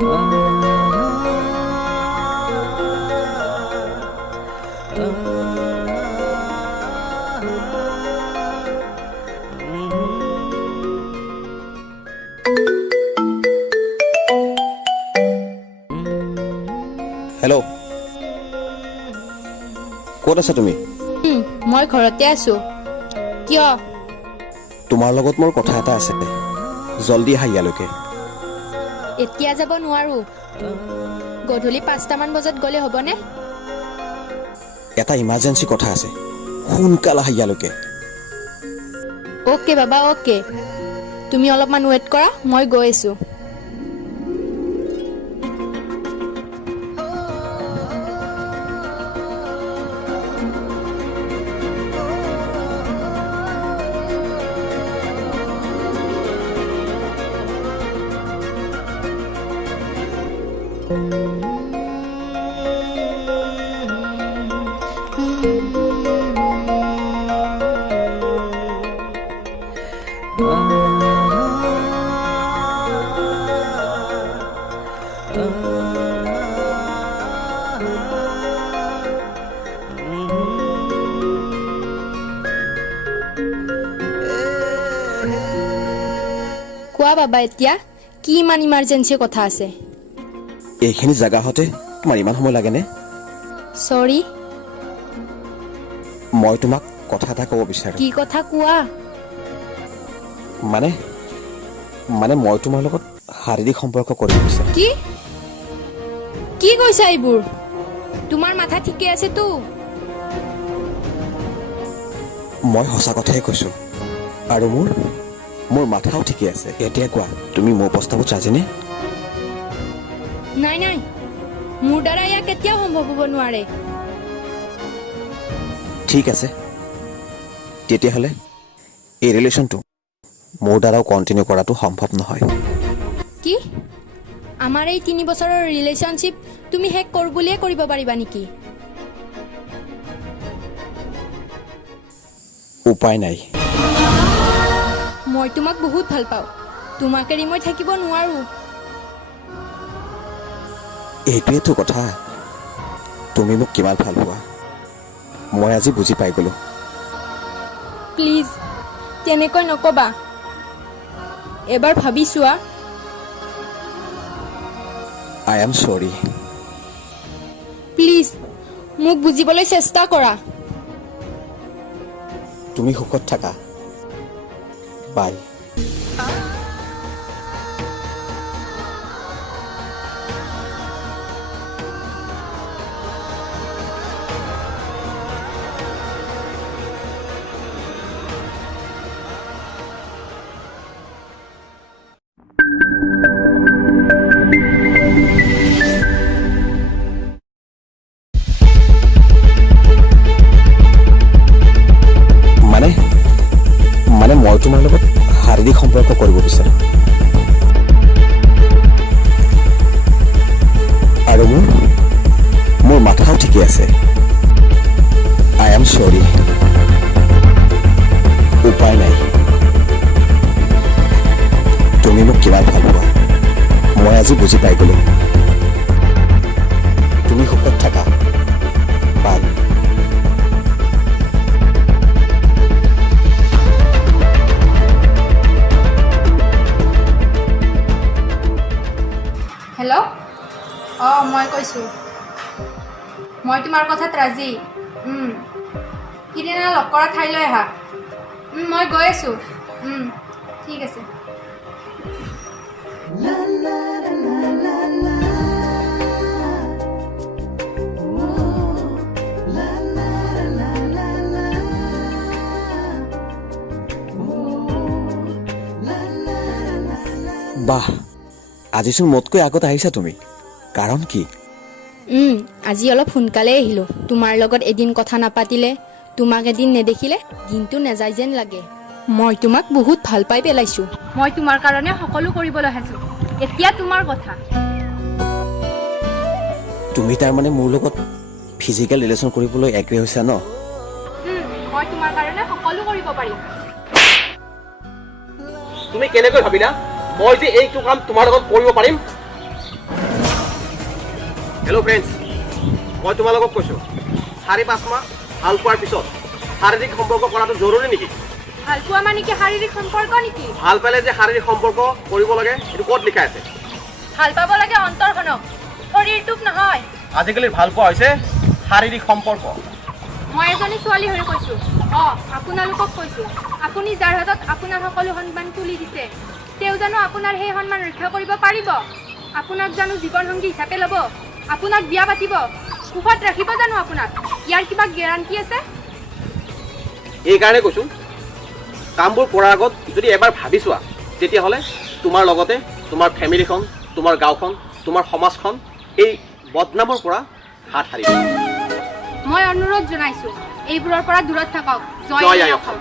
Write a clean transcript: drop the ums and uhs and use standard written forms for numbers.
Hello' ক'ত আছা তুমি? মই ঘৰতে আছো। কিয়? তোমাৰ লগত মোৰ কথা এটা আছে, জল্দি আহা ইয়ালৈকে। এতিয়া যাব নোৱাৰো, গধূলি 5টামান বজাত গ'লে হ'বনে? এটা ইমাৰ্জেঞ্চি কথা আছে, সোনকালে আহা ইয়ালৈকে। অ'কে বাবা, অ'কে। তুমি অলপমান ৱেইট কৰা, মই গৈ আছো। কোৱা বাবা, এতিয়া কি ইমান ইমাৰ্জেঞ্চি কথা আছে? এইখিনি জাগা হওঁতে তোমাৰ ইমান সময় লাগেনে? চৰি। মই তোমাক কথা এটা ক'ব বিচাৰোঁ। কি কথা কোৱা? মানে মই তোমাৰ লগত শাৰীৰিক সম্পৰ্ক কৰিব বিচাৰোঁ। কি কি কৈছা এইবোৰ? তোমাৰ মাথা ঠিকে আছেতো? মই সঁচা কথাই কৈছোঁ, আৰু মোৰ মাথাও ঠিকে আছে। এতিয়া কোৱা, তুমি মোৰ প্ৰস্তাৱত ৰাজিনে? নাই নাই, মোৰ দ্বাৰা ইয়াক কেতিয়াও সম্ভৱ হ'ব নোৱাৰে। ঠিক আছে, তেতিয়াহ'লে এই ৰিলেশ্যনটো মোৰ দ্বাৰাও কণ্টিনিউ কৰাটো সম্ভৱ নহয়। কি? আমাৰ এই 3 বছৰৰ ৰিলেশ্যনশ্বিপ তুমি শেষ কৰোঁ বুলিয়ে কৰিব পাৰিবা নেকি? উপায় নাই। মই তোমাক বহুত ভাল পাওঁ, তোমাক এৰি মই থাকিব নোৱাৰো। এইটোৱেতো কথা, তুমি মোক কিমান ভাল পোৱা মই আজি বুজি পাই গ'লো। প্লিজ তেনেকৈ নকবা, এবাৰ ভাবি চোৱা। আই এম চৰি। প্লিজ মোক বুজিবলৈ চেষ্টা কৰা। তুমি সুখত থাকা, বাই। মানে মই তোমাৰ লগত শাৰীৰিক সম্পৰ্ক কৰিব বিচাৰোঁ, আৰু মোৰ মাথাও ঠিকে আছে। আই এম চৰি। উপায় নাই। তুমি মোক কিমান ভাল পোৱা মই আজি বুজি পাই গ'লো। তুমি সুখত থাকা, বাই। হেল্ল', মই কৈছোঁ, মই তোমাৰ কথাত ৰাজি। সিদিনা লগ কৰা ঠাইলৈ আহা। মই গৈ আছোঁ। ঠিক আছে। বাহ, আজিচোন মোতকৈ আগত আহিছা তুমি, কাৰণ কি? আজি অলপ সোনকালে আহিলোঁ। তোমাৰ লগত এদিন কথা নাপাতিলে, তোমাক এদিন নেদেখিলে দিনটো নেযায় যেন লাগে। মই তোমাক বহুত ভাল পাই পেলাইছোঁ। মই তোমাৰ কাৰণে সকলো কৰিবলৈ আছোঁ। এতিয়া তোমাৰ কথা। তুমি তাৰমানে মোৰ লগত ফিজিকেল ৰিলেশ্যন কৰিবলৈ এগ্ৰী হৈছা ন? মই তোমাৰ কাৰণে সকলো কৰিব পাৰিম। তুমি কেনেকৈ ভাবিলা মই যে এইটো কাম তোমাৰ লগত কৰিব পাৰিম? হেল্ল' ফ্ৰেণ্ডছ, মই তোমালোকক কৈছোঁ 4-5 মাহ ভাল পোৱাৰ পিছত শাৰীৰিক সম্পৰ্ক কৰাটো জৰুৰী নেকি? ভাল পোৱা মানে কি শাৰীৰিক সম্পৰ্ক নেকি? ভাল পালে যে শাৰীৰিক সম্পৰ্ক কৰিব লাগে এইটো ক'ত লিখা আছে? ভাল পাব লাগে অন্তৰখনক, শৰীৰটোক নহয়। আজিকালি ভাল পোৱা হৈছে শাৰীৰিক সম্পৰ্ক। মই এজনী ছোৱালী হৈ কৈছোঁ, আপোনালোকক কৈছোঁ, আপুনি যাৰ হাতত আপোনাৰ সকলো সন্মান তুলি দিছে তেওঁ জানো আপোনাৰ সেই সন্মান ৰক্ষা কৰিব পাৰিব? আপোনাক জানো জীৱনসংগী হিচাপে ল'ব? আপোনাক বিয়া পাতিব? সুখত ৰাখিব জানো আপোনাক? ইয়াৰ কিবা গেৰাণ্টি আছে? এইকাৰণে কৈছোঁ, কামবোৰ কৰাৰ আগত যদি এবাৰ ভাবি চোৱা তেতিয়াহ'লে তোমাৰ লগতে তোমাৰ ফেমিলিখন, তোমাৰ গাঁওখন, তোমাৰ সমাজখন এই বদনামৰ পৰা হাত সাৰিব। মই অনুৰোধ জনাইছোঁ, এইবোৰৰ পৰা দূৰত থাকক। জয় আই অসম।